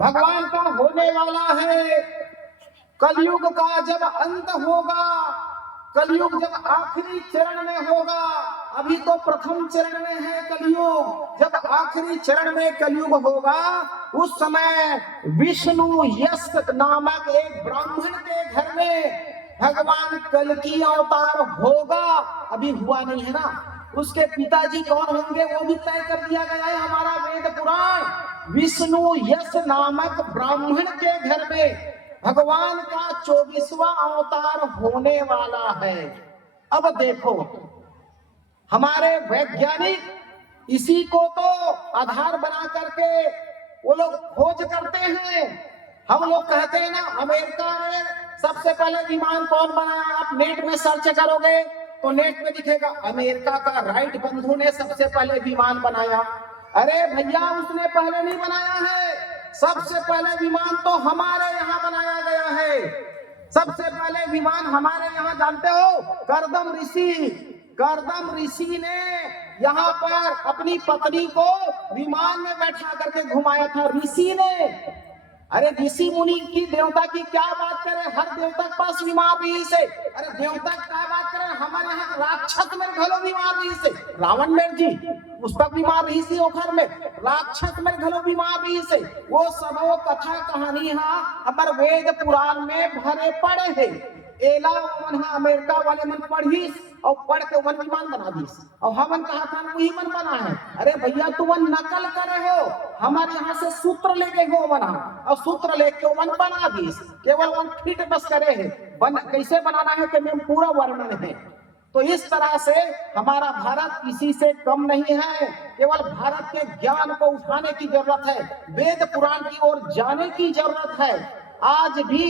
भगवान का होने वाला है। कलयुग का जब अंत होगा, कलयुग जब आखिरी चरण में होगा, अभी तो प्रथम चरण में है कलयुग, जब आखिरी चरण में कलयुग होगा उस समय विष्णु यश नामक एक ब्राह्मण के घर में भगवान कल्कि अवतार होगा। अभी हुआ नहीं है ना, उसके पिताजी कौन होंगे वो भी तय कर दिया गया है हमारा वेद पुराण। विष्णु यश नामक ब्राह्मण के घर में भगवान का 24वां अवतार होने वाला है। अब देखो हमारे वैज्ञानिक इसी को तो आधार बना करके वो लोग खोज करते हैं। हम लोग कहते हैं ना अमेरिका में सबसे पहले विमान कौन बनाया, आप नेट में सर्च करोगे तो नेट में दिखेगा अमेरिका का राइट बंधु ने सबसे पहले विमान बनाया। अरे भैया उसने पहले नहीं बनाया है, सबसे पहले विमान तो हमारे यहाँ बनाया गया है। सबसे पहले विमान हमारे यहाँ जानते हो करदम ऋषि ने यहाँ पर अपनी पत्नी को विमान में बैठा करके घुमाया था ऋषि ने। अरे ऋषि मुनि की देवता की क्या बात करें, हर देवता के पास विमान भी से। अरे देवता क्या बात करें, हमारे यहाँ राक्षस में घलो विमान भी से। रावण मेर जी पुस्तक विमान भी से ओखर में, राक्षस में घलो विमान भी से। वो सब वो कथा कहानी हमारे वेद पुराण में भरे पड़े है। एला मन अमेरिका वाले मन पढ़ी और पढ़ के वन विमान बना दी और हमन कहा था वही मन बना है। अरे भैया तुम नकल करे हो, हमारे यहाँ से सूत्र लेके हो बना और सूत्र लेके वन बना दी, केवल वन फिट बस करे है। कैसे बनाना है कि में पूरा वर्णन है। तो इस तरह से हमारा भारत किसी से कम नहीं है, केवल भारत के ज्ञान को उठाने की जरूरत है, वेद पुराण की ओर जाने की जरूरत है। आज भी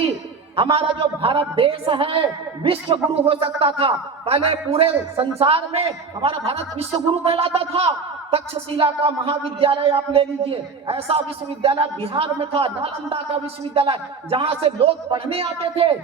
हमारा जो भारत देश है विश्व गुरु हो सकता था। पहले पूरे संसार में हमारा भारत विश्व गुरु कहलाता था। तक्षशिला का महाविद्यालय आप ले लीजिए, ऐसा विश्वविद्यालय बिहार में था, नालंदा का विश्वविद्यालय, जहां से लोग पढ़ने आते थे,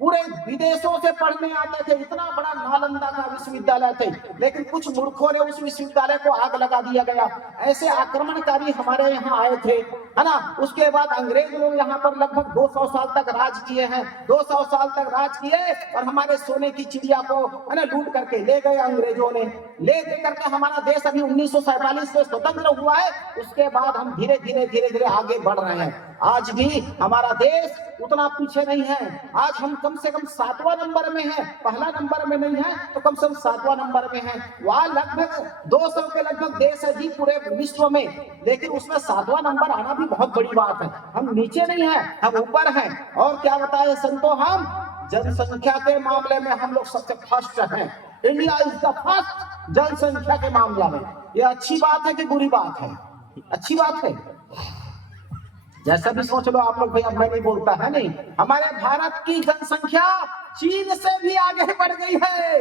पूरे विदेशों से पढ़ने आते थे। इतना बड़ा नालंदा का विश्वविद्यालय थे, लेकिन कुछ मूर्खों ने उस विश्वविद्यालय को आग लगा दिया गया। ऐसे आक्रमणकारी हमारे यहाँ आए थे, है ना। उसके बाद अंग्रेज लोग यहाँ पर लगभग 200 साल तक राज किए हैं। 200 साल तक राज किए और हमारे सोने की चिड़िया को है ना लूट करके ले गए अंग्रेजों ने। ले दे करके हमारा देश अभी 1947 में स्वतंत्र हुआ है। उसके बाद हम धीरे धीरे आगे बढ़ रहे हैं। आज भी हमारा देश उतना पीछे नहीं है। आज हम कम से कम 7वां नंबर में है, पहला नंबर में नहीं है तो कम से कम 7वां नंबर में है। वहाँ लगभग 200 के लगभग देश है जी पूरे विश्व में, लेकिन उसमें 7वां नंबर आना भी बहुत बड़ी बात है। हम नीचे नहीं है, हम ऊपर हैं। और क्या बताए संतो, हम जनसंख्या के मामले में हम लोग सबसे फर्स्ट हैं। इंडिया इज द फर्स्ट जनसंख्या के मामला में। ये अच्छी बात है कि बुरी बात है? अच्छी बात है, जैसा भी सोच लो आप लोग भैया, मैं नहीं बोलता है नहीं। हमारे भारत की जनसंख्या चीन से भी आगे बढ़ गई है।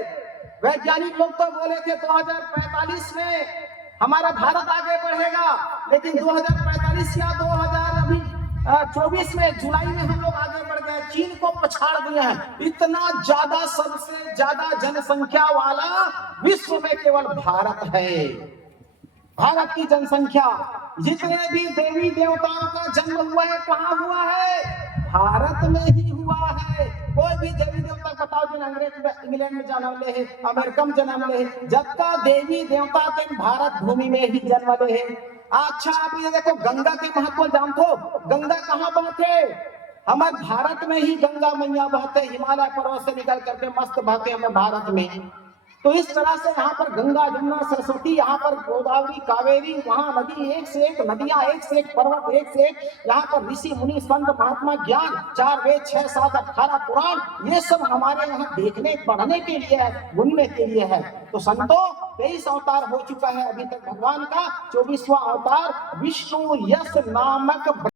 वैज्ञानिक लोग तो बोले थे 2045 में हमारा भारत आगे बढ़ेगा, लेकिन 2045 या 2024 में जुलाई में हम लोग आगे बढ़ गए, चीन को पछाड़ दिए हैं। इतना ज्यादा, सबसे ज्यादा जनसंख्या वाला विश्व में केवल भारत है। भारत की जनसंख्या, जितने भी देवी देवताओं का जन्म हुआ है कहाँ हुआ है? भारत में ही हुआ है। कोई भी देवी देवता बताओ जिन अंग्रेज में इंग्लैंड में जन्म ले है, अमेरिका में जन्म ले है, जब का देवी देवता के भारत भूमि में ही जन्म ले है। अच्छा आप ये देखो गंगा के महत्व जानते हो? गंगा कहाँ बहते? हमारे भारत में ही गंगा मैया बहते, हिमालय पर्वत से निकल करके मस्त बहते हमें भारत में। तो इस तरह से यहाँ पर गंगा, जमुना, सरस्वती, यहाँ पर गोदावरी, कावेरी, वहाँ नदी एक से एक नदियाँ, एक से एक पर्वत, एक से एक यहाँ पर ऋषि मुनि संत महात्मा ज्ञान, 4 वेद 6 7 18 पुराण, ये सब हमारे यहाँ देखने पढ़ने के लिए है, घूमने के लिए है। तो संतों 23 अवतार हो चुका है अभी तक भगवान का। 24वां अवतार विष्णु यश नामक